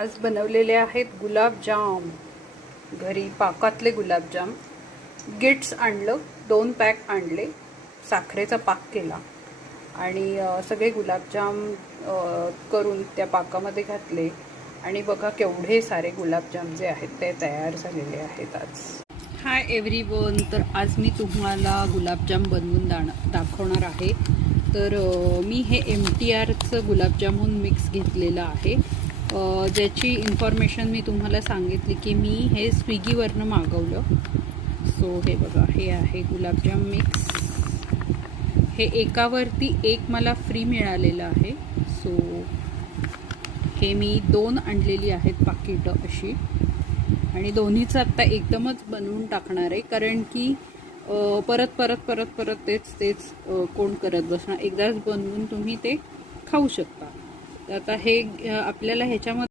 आज बनवलेले आहेत गुलाबजाम, घरी पाकातले गुलाबजाम. गिट्स आणलं, 2 पॅक आणले, साखरेचा पाक केला आणि सगळे गुलाबजाम करून त्या पाकामध्ये घातले आणि बघा केवढे सारे गुलाबजाम जे आहेत ते तयार झालेले आहेत आज. हाय एव्हरीवन, तर आज मी तुम्हाला गुलाबजाम बनवून दाखवणार आहे. तर मी हे MTRचं गुलाबजामुन मिक्स घेतलेलं आहे, ज्याची इन्फॉर्मेशन मी तुम्हाला सांगितली की मी हे स्विगीवरनं मागवलं. सो हे बघा, हे आहे गुलाबजाम मिक्स. हे एकावरती एक मला फ्री मिळालेलं आहे. सो हे मी 2 आणलेली आहेत पाकिटं अशी, आणि दोन्हीचं आत्ता एकदमच बनवून टाकणार आहे, कारण की परत परत परत परत तेच कोण करत बसणार. एकदाच बनवून तुम्ही ते खाऊ शकता. तर आता हे आपल्याला ह्याच्यामध्ये